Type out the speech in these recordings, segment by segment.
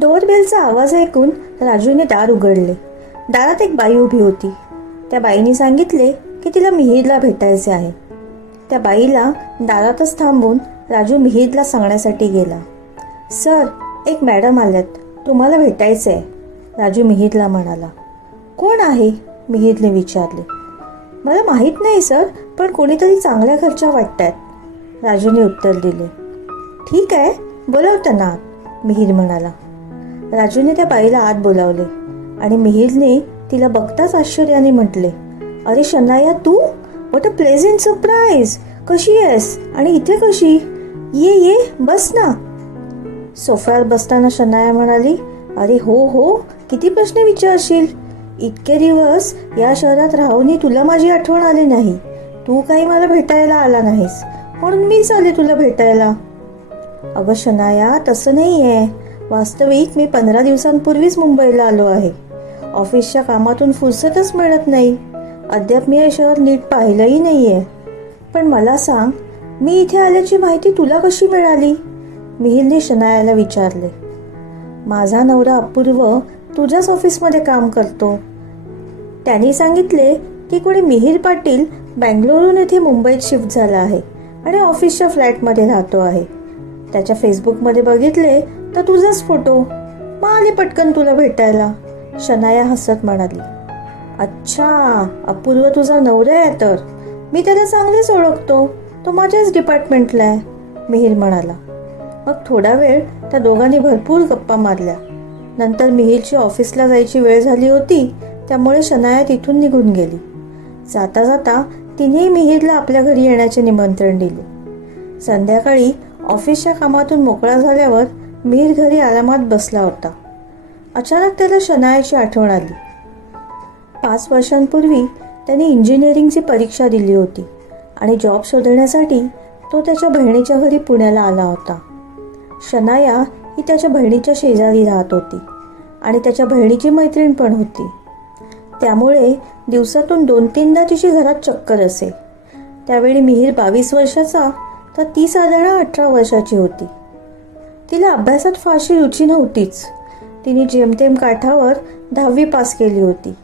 डोअरबेलचा आवाज ऐकून राजूने दार उघडले. दारात एक बाई उभी होती. त्या बाईने सांगितले की तिला मिहीरला भेटायचे आहे. त्या बाईला दारातच थांबून राजू मिहीरला सांगण्यासाठी गेला. सर एक मॅडम आल्यात. तुम्हाला भेटायचं आहे राजू मिहीरला म्हणाला. कोण आहे? मिहीरने विचारले. मला माहीत नाही सर पण कोणीतरी चांगल्या घरच्या वाटतात राजूने उत्तर दिले. ठीक आहे बोलवतं ना मिहीर म्हणाला. राजूने त्या बाईला आत बोलावले. आणि मिहिरने तिला बघताच आश्चर्याने म्हटले अरे शनाया तू? वॉट अ प्लेझेंट सरप्राईज कशी आहेस? आणि इथे कशी? ये ये बस ना. सोफ्यावर बसताना शनाया म्हणाली अरे हो हो किती प्रश्न विचारशील? इतके दिवस या शहरात राहूनही तुला माझी आठवण आली नाही. तू काही मला भेटायला आला नाहीस. म्हणून मीच आले तुला भेटायला. अगं शनाया तसं नाही आहे वास्तविक मी पंधरा दिवसांपूर्वीच मुंबईला आलो आहे. ऑफिसच्या कामातून फुरसतच मिळत नाही. अद्याप मी हे शहर नीट पाहिलंही नाही आहे पण मला सांग मी इथे आल्याची माहिती तुला कशी मिळाली? मिहिरने शनायाला विचारले. माझा नवरा अपूर्व तुझ्याच ऑफिसमध्ये काम करतो. त्यांनी सांगितले की कोणी मिहिर पाटील बँगलोरहून येथे मुंबईत शिफ्ट झाला आहे आणि ऑफिसच्या फ्लॅटमध्ये राहतो आहे. त्याच्या फेसबुकमध्ये बघितले तर तुझाच फोटो. मग आले पटकन तुला भेटायला. शनाया हसत म्हणाली. अच्छा अपूर्व तुझा नवरा आहे तर. मी त्याला चांगलेच ओळखतो. तो माझ्याच डिपार्टमेंटला आहे मिहीर म्हणाला. मग थोडा वेळ त्या दोघांनी भरपूर गप्पा मारल्या. नंतर मिहीरची ऑफिसला जायची वेळ झाली होती त्यामुळे शनाया तिथून निघून गेली. जाता जाता तिनेही मिहीरला आपल्या घरी येण्याचे निमंत्रण दिले. संध्याकाळी ऑफिसच्या कामातून मोकळा झाल्यावर मीर घरी आरामात बसला होता. अचानक त्याला शनायाची आठवण आली. पाच वर्षांपूर्वी त्याने इंजिनिअरिंगची परीक्षा दिली होती आणि जॉब शोधण्यासाठी तो त्याच्या बहिणीच्या घरी पुण्याला आला होता. शनाया ही त्याच्या बहिणीच्या शेजारी राहत होती आणि त्याच्या बहिणीची मैत्रीण पण होती. त्यामुळे दिवसातून दोन तीनदा तिची घरात चक्कर असे. त्यावेळी मिहीर बावीस वर्षाचा तर ती साधारण अठरा वर्षाची होती. तिला अभ्यासात फारशी रुची नव्हतीच. तिने जेमतेम काठावर दहावी पास केली होती.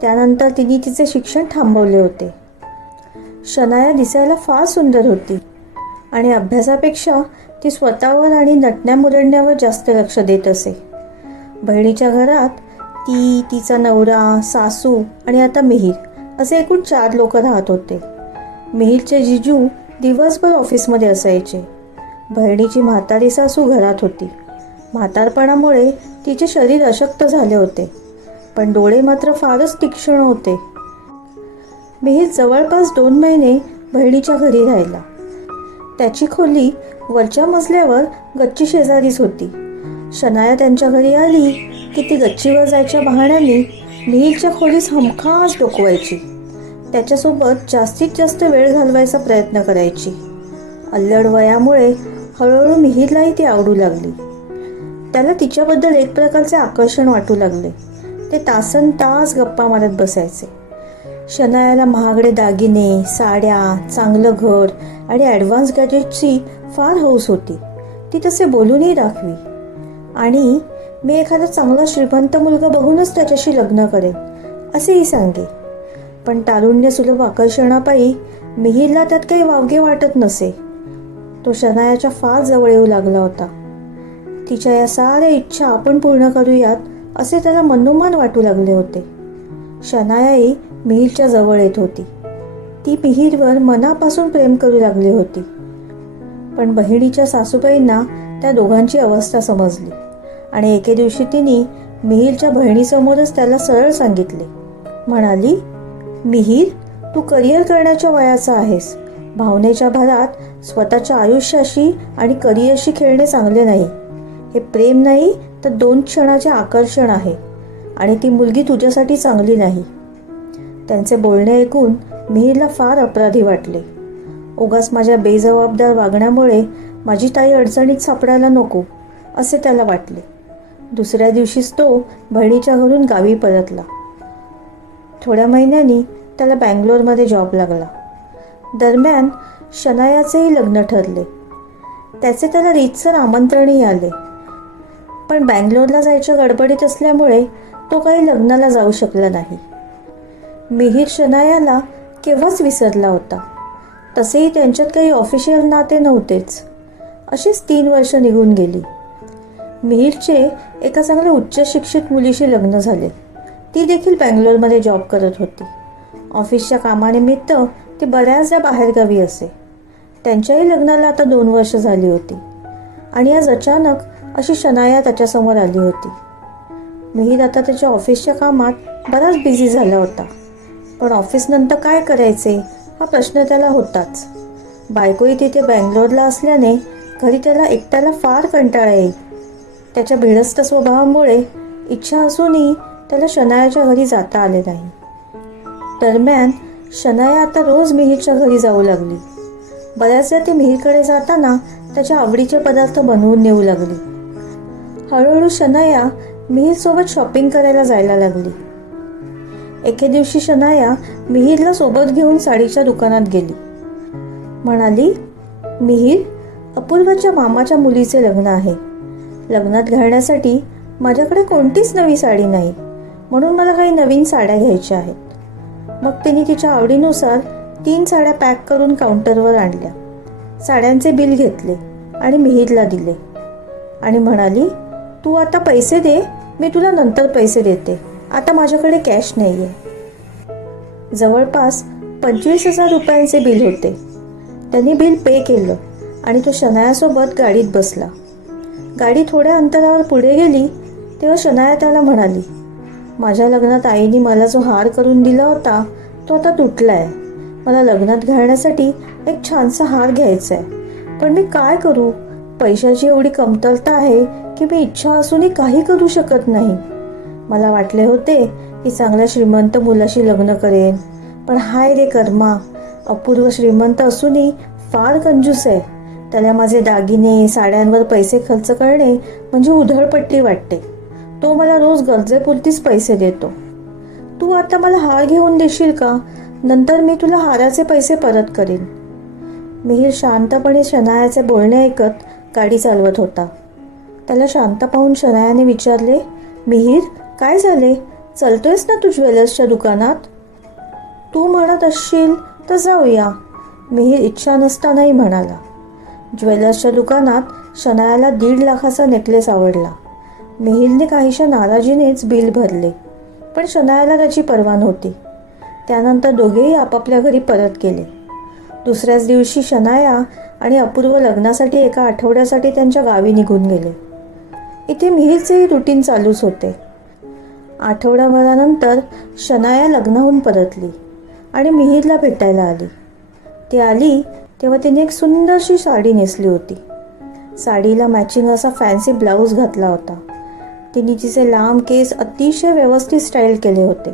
त्यानंतर तिने तिचे शिक्षण थांबवले होते. शनाया दिसायला फार सुंदर होती आणि अभ्यासापेक्षा ती स्वतःवर आणि नटण्या मुरडण्यावर जास्त लक्ष देत असे. बहिणीच्या घरात ती तिचा नवरा सासू आणि आता मिहीर असे एकूण चार लोक राहत होते. मिहीरचे जिजू दिवसभर ऑफिसमध्ये असायचे. बहिणीची म्हातारी सासू घरात होती. म्हातारपणामुळे तिचे शरीर अशक्त झाले होते पण डोळे मात्र फारच तीक्ष्ण होते. मिहीर जवळपास दोन महिने बहिणीच्या घरी राहिला. त्याची खोली वरच्या मजल्यावर गच्ची शेजारीच होती. शनाया त्यांच्या घरी आली की ती गच्चीवर जायच्या बहाण्याने मिहीरच्या खोलीस हमखास डोकवायची. त्याच्यासोबत जास्तीत जास्त वेळ घालवायचा प्रयत्न करायची. अल्लड वयामुळे हळूहळू मिहीरलाही ती आवडू लागली. त्याला तिच्याबद्दल एक प्रकारचे आकर्षण वाटू लागले. ते तासन तास गप्पा मारत बसायचे. शनायाला महागडे दागिने साड्या चांगलं घर आणि ॲडव्हान्स गॅजेटची फार हौस होती. ती तसे बोलूनही दाखवी. आणि मी एखादा चांगला श्रीमंत मुलगा बघूनच त्याच्याशी लग्न करेन असेही सांगे. पण तारुण्य सुलभ आकर्षणापायी मिहीरला त्यात काही वावगे वाटत नसे. तो शनायाच्या फार जवळ येऊ लागला होता. तिच्या या साऱ्या इच्छा आपण पूर्ण करूयात असे त्याला मनोमन वाटू लागले होते. शनायाही मिहीरच्या जवळ येत होती. ती मिहीरवर मनापासून प्रेम करू लागली होती. पण बहिणीच्या सासूबाईंना त्या दोघांची अवस्था समजली आणि एके दिवशी तिने मिहीरच्या बहिणीसमोरच त्याला सरळ सांगितले. म्हणाली मिहीर तू करिअर करण्याच्या वयाचा आहेस. भावनेच्या भरात स्वतःच्या आयुष्याशी आणि करिअरशी खेळणे चांगले नाही. हे प्रेम नाही तर दोन क्षणाचे आकर्षण आहे आणि ती मुलगी तुझ्यासाठी चांगली नाही. त्यांचे बोलणे ऐकून मिहीरला फार अपराधी वाटले. उगाच माझ्या बेजबाबदार वागण्यामुळे माझी ताई अडचणीत सापडायला नको असे त्याला वाटले. दुसऱ्या दिवशीच तो बहिणीच्या घरून गावी परतला. थोड्या महिन्यांनी त्याला बँगलोरमध्ये जॉब लागला. दरम्यान शनायाचेही लग्न ठरले. त्याचे त्याला रीतसर आमंत्रणही आले. पण बँगलोरला जायच्या गडबडीत असल्यामुळे तो काही लग्नाला जाऊ शकला नाही. मिहीर शनायाला केव्हाच विसरला होता. तसेही त्यांच्यात काही ऑफिशियल नाते नव्हतेच. अशीच तीन वर्ष निघून गेली. मिहीरचे एका चांगल्या उच्च शिक्षित मुलीशी लग्न झाले. ती देखील बँगलोरमध्ये जॉब करत होती. ऑफिसच्या कामानिमित्त ती बऱ्याचदा बाहेरगावी असे. त्यांच्याही लग्नाला आता दोन वर्ष झाली होती. आणि आज अचानक अशी शनाया त्याच्यासमोर आली होती. मिहीर आता त्याच्या ऑफिसच्या कामात बराच बिझी झाला होता. पण ऑफिसनंतर काय करायचे हा प्रश्न त्याला होताच. बायकोही तिथे बँगलोरला असल्याने घरी त्याला एकट्याला फार कंटाळा येईल. त्याच्या भिडस्त स्वभावामुळे इच्छा असूनही त्याला शनायाच्या घरी जाता आले नाही. दरम्यान शनाया आता रोज मिहीरच्या घरी जाऊ लागली. बऱ्याचदा ती मिहीरकडे जाताना त्याच्या आवडीचे पदार्थ बनवून नेऊ लागली. हळूहळू शनाया मिहीरसोबत शॉपिंग करायला जायला लागली. एके दिवशी शनाया मिहीरला सोबत घेऊन साडीच्या दुकानात गेली. म्हणाली मिहीर अपूर्वाच्या मामाच्या मुलीचे लग्न आहे. लग्नात घालण्यासाठी माझ्याकडे कोणतीच नवी साडी नाही. म्हणून मला काही नवीन साड्या घ्यायच्या आहेत. मग तिने तिच्या आवडीनुसार तीन साड्या पॅक करून काउंटरवर आणल्या. साड्यांचे बिल घेतले आणि मिहीरला दिले. आणि म्हणाली तू आता पैसे दे मी तुला नंतर पैसे देते. आता माझ्याकडे कॅश नाही आहे जवळपास पंचवीस हजार रुपयांचे बिल होते. त्यांनी बिल पे केलं आणि तो शनायासोबत गाडीत बसला. गाडी थोड्या अंतरावर पुढे गेली तेव्हा शनाया त्याला म्हणाली माझ्या लग्नात आईने मला जो हार करून दिला होता तो आता तुटला आहे मला लग्नात घालण्यासाठी एक छानसा हार घ्यायचा आहे पण मी काय करू? पैशाची एवढी कमतरता आहे की मी इच्छा असूनही काही करू शकत नाही. मला वाटले होते की चांगल्या श्रीमंत मुलाशी लग्न करेन पण हाय रे कर्मा अपूर्व श्रीमंत असूनही फार कंजूस आहे त्याला माझे दागिने साड्यांवर पैसे खर्च करणे म्हणजे उधळपट्टी वाटते. तो मला रोज गरजेपुरतीच पैसे देतो. तू आता मला हार घेऊन देशील का? नंतर मी तुला हाराचे पैसे परत करेन. मिहीर शांतपणे शनायाचे बोलणे ऐकत गाडी चालवत होता. त्याला शांत पाहून शनायाने विचारले मिहीर काय झाले? चलतोयस ना तू ज्वेलर्सच्या दुकानात? तू म्हणत असशील तर जाऊया मिहीर इच्छा नसतानाही म्हणाला. ज्वेलर्सच्या दुकानात शनायाला दीड लाखाचा नेकलेस आवडला. मिहिरने काहीशा नाराजीनेच बिल भरले. पण शनायाला त्याची पर्वा नव्हती. त्यानंतर दोघेही आपापल्या घरी परत गेले. दुसऱ्याच दिवशी शनाया आणि अपूर्व लग्नासाठी एका आठवड्यासाठी त्यांच्या गावी निघून गेले. इथे मिहिरचेही रुटीन चालूच होते. आठवडाभरानंतर शनाया लग्नाहून परतली आणि मिहिरला भेटायला आली. ती आली तेव्हा तिने एक सुंदरशी साडी नेसली होती. साडीला मॅचिंग असा फॅन्सी ब्लाऊज घातला होता. तिने तिचे लांब केस अतिशय व्यवस्थित स्टाईल केले होते.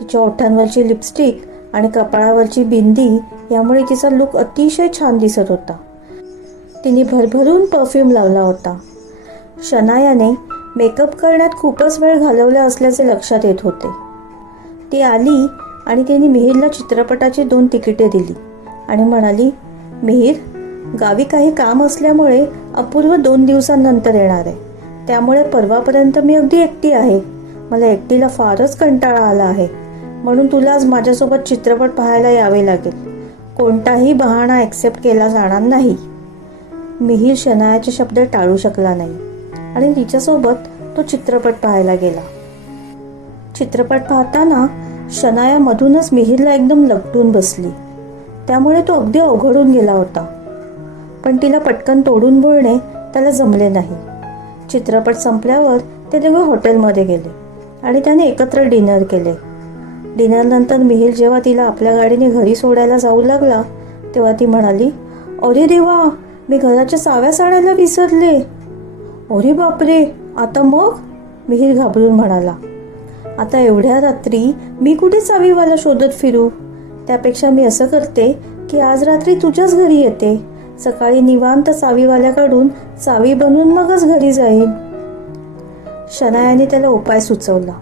तिच्या ओठांवरची लिपस्टिक आणि कपाळावरची बिंदी यामुळे तिचा लुक अतिशय छान दिसत होता. तिने भरभरून परफ्यूम लावला होता. शनायाने मेकअप करण्यात खूपच वेळ घालवला असल्याचे लक्षात येत होते. ती आली आणि तिने मिहीरला चित्रपटाची दोन तिकिटे दिली आणि म्हणाली मिहीर गावी काही काम असल्यामुळे अपूर्व दोन दिवसांनंतर येणार आहे. त्यामुळे परवापर्यंत मी अगदी एकटी आहे. मला एकटीला फारच कंटाळा आला आहे. म्हणून तुला आज माझ्यासोबत चित्रपट पाहायला यावे लागेल. कोणताही बहाणा ॲक्सेप्ट केला जाणार नाही. मिहीर शनायाचे शब्द टाळू शकला नाही. आणि तिच्यासोबत तो चित्रपट पाहायला गेला. चित्रपट पाहताना शनाया मधूनच मिहीरला एकदम लपटून बसली. त्यामुळे तो अगदी अवघडून गेला होता. पण तिला पटकन तोडून बोलणे त्याला जमले नाही. चित्रपट संपल्यावर ते दोघे हॉटेलमध्ये गेले आणि त्याने एकत्र डिनर केले. डिनरनंतर मिहीर जेव्हा तिला आपल्या गाडीने घरी सोडायला जाऊ लागला तेव्हा ती म्हणाली अरे देवा मी घराच्या साव्या साड्याला विसरले. अरे बापरे आता मग? मिहीर घाबरून म्हणाला. आता एवढ्या रात्री मी कुठे चावीवाला शोधत फिरू? त्यापेक्षा मी असं करते की आज रात्री तुझ्याच घरी येते. सकाळी निवांत चावीवाल्याकडून चावी बनवून मगच घरी जाईल शनायाने त्याला उपाय सुचवला.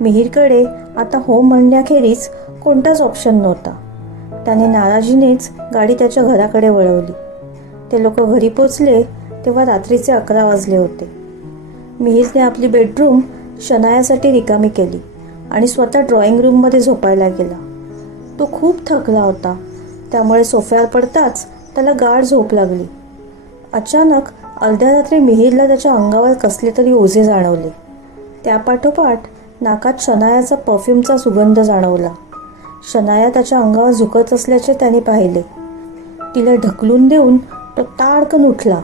मिहीरकडे आता हो म्हणण्याखेरीज कोणताच ऑप्शन नव्हता. त्याने नाराजीनेच गाडी त्याच्या घराकडे वळवली. ते लोक घरी पोचले तेव्हा रात्रीचे अकरा वाजले होते. मिहीरने आपली बेडरूम शनायासाठी रिकामी केली आणि स्वतः ड्रॉइंग रूममध्ये झोपायला गेला. तो खूप थकला होता. त्यामुळे सोफ्यावर पडताच त्याला गाढ झोप लागली. अचानक अर्ध्या रात्री मिहीरला त्याच्या अंगावर कसले तरी ओझे जाणवले. त्यापाठोपाठ नाकात शनायाचा परफ्यूमचा सुगंध जाणवला. शनाया त्याच्या अंगावर झुकत असल्याचे त्याने पाहिले. तिला ढकलून देऊन तो ताडकन उठला.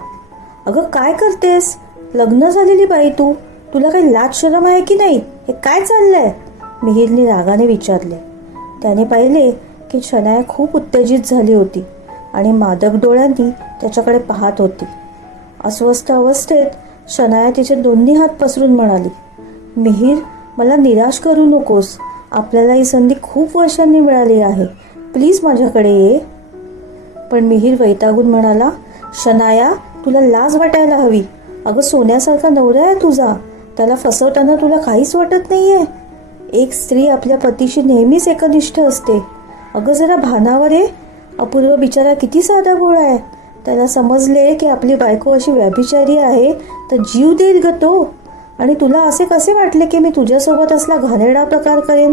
अगं काय करतेस? लग्न झालेली बाई तू. तुला काही लाज शरम आहे की नाही? हे काय चाललंय? मिहीरने रागाने विचारले. त्याने पाहिले की शनाया खूप उत्तेजित झाली होती. आणि मादक डोळ्यांनी त्याच्याकडे पाहत होती. अस्वस्थ अवस्थेत शनाया तिचे दोन्ही हात पसरून म्हणाली मिहीर मला निराश करू नकोस. आपल्याला ही संधी खूप वर्षांनी मिळाली आहे. प्लीज माझ्याकडे ये. पण मिहीर वैतागून म्हणाला शनाया तुला लाज वाटायला हवी. अगं सोन्यासारखा नवरा आहे तुझा. त्याला फसवताना तुला काहीच वाटत नाहीये. एक स्त्री आपल्या पतीशी नेहमीच एकनिष्ठ असते. अगं जरा भानावर आहे अपूर्व बिचारा किती साधा गोळा आहे. त्याला समजले की आपली बायको अशी व्याभिचारी आहे तर जीव देईल ग तो. आणि तुला असे कसे वाटले की मी तुझ्यासोबत असला घाणेरडा प्रकार करेन?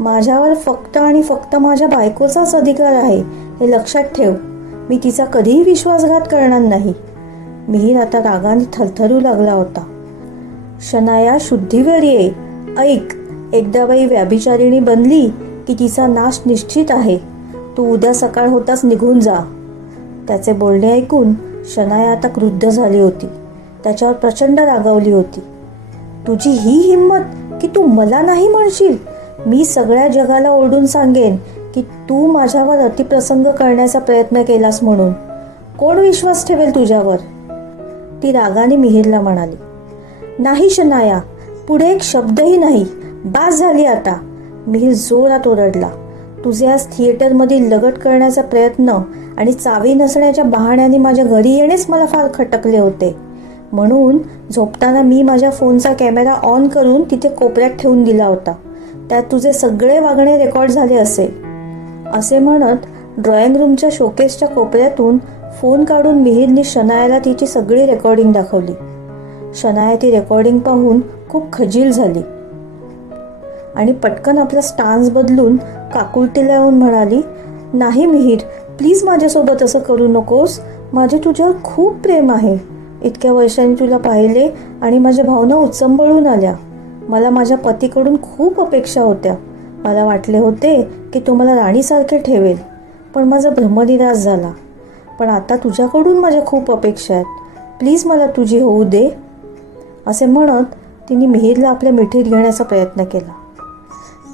माझ्यावर फक्त आणि फक्त माझ्या बायकोचाच अधिकार आहे हे लक्षात ठेव. मी तिचा कधीही विश्वासघात करणार नाही. मिहीर आता रागाने थरथरू लागला होता. शनाया शुद्धीवर ये. ऐक एकदा बाई व्याभिचारिणी बनली की तिचा नाश निश्चित आहे. तू उद्या सकाळ होताच निघून जा. त्याचे बोलणे ऐकून शनाया आता क्रुद्ध झाली होती. त्याच्यावर प्रचंड रागावली होती. तुझी ही हिंमत की तू मला नाही म्हणशील? मी सगळ्या जगाला ओरडून सांगेन की तू माझ्यावर अतिप्रसंग करण्याचा प्रयत्न केलास म्हणून. कोण विश्वास ठेवेल तुझ्यावर? ती रागाने मिहिरला म्हणाली. नाही शनाया पुढे एक शब्दही नाही. बास झाली आता. मिहीर जोरात ओरडला. तुझे आज थिएटरमधील लगट करण्याचा प्रयत्न आणि चावी नसण्याच्या बहाण्याने माझ्या घरी येणेच मला फार खटकले होते. म्हणून झोपताना मी माझ्या फोनचा कॅमेरा ऑन करून तिथे कोपऱ्यात ठेवून दिला होता. त्यात तुझे सगळे वागणे रेकॉर्ड झाले असे. असे म्हणत ड्रॉइंग रूमच्या शोकेसच्या कोपऱ्यातून फोन काढून मिहिरने शनायाला तिची सगळी रेकॉर्डिंग दाखवली. शनाया ती रेकॉर्डिंग पाहून खूप खजील झाली. आणि पटकन आपला स्टान्स बदलून काकुळतीला येऊन म्हणाली नाही मिहीर प्लीज माझ्यासोबत असं करू नकोस. माझे तुझ्यावर खूप प्रेम आहे. इतक्या वर्षांनी तुला पाहिले आणि माझ्या भावना उचंबळून आल्या. मला माझ्या पतीकडून खूप अपेक्षा होत्या. मला वाटले होते की तो मला राणीसारखे ठेवेल. पण माझा भ्रमनिराश झाला. पण आता तुझ्याकडून माझ्या खूप अपेक्षा आहेत. प्लीज मला तुझी होऊ दे. असे म्हणत तिने मिहीरला आपल्या मिठीत घेण्याचा प्रयत्न केला.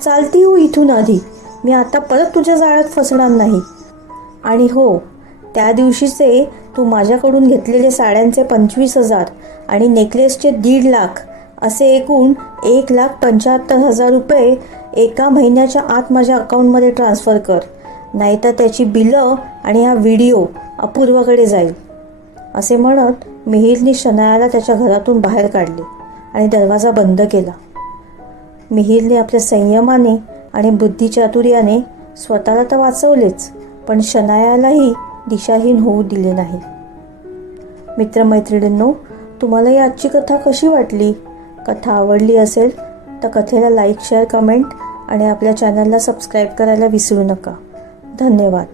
चालती हो इथून आधी. मी आता परत तुझ्या जाळ्यात फसणार नाही. आणि हो त्या दिवशीचे तू माझ्याकडून घेतलेले साड्यांचे पंचवीस हजार आणि नेकलेसचे दीड लाख असे एकूण एक लाख पंच्याहत्तर हजार रुपये एका महिन्याच्या आत माझ्या अकाउंटमध्ये ट्रान्स्फर कर. नाहीतर त्याची बिलं आणि हा व्हिडिओ अपूर्वाकडे जाईल. असे म्हणत मिहिरने शनायाला त्याच्या घरातून बाहेर काढले आणि दरवाजा बंद केला. मिहिरने आपल्या संयमाने आणि बुद्धिचातुर्याने स्वतःला तर वाचवलेच पण शनायालाही दिशाहीन होऊ दिले नाही. मित्रमैत्रिणींनो तुम्हाला ही आजची कथा कशी वाटली? कथा आवडली असेल तर कथेला लाईक शेअर कमेंट आणि आपल्या चॅनलला सबस्क्राईब करायला विसरू नका. धन्यवाद.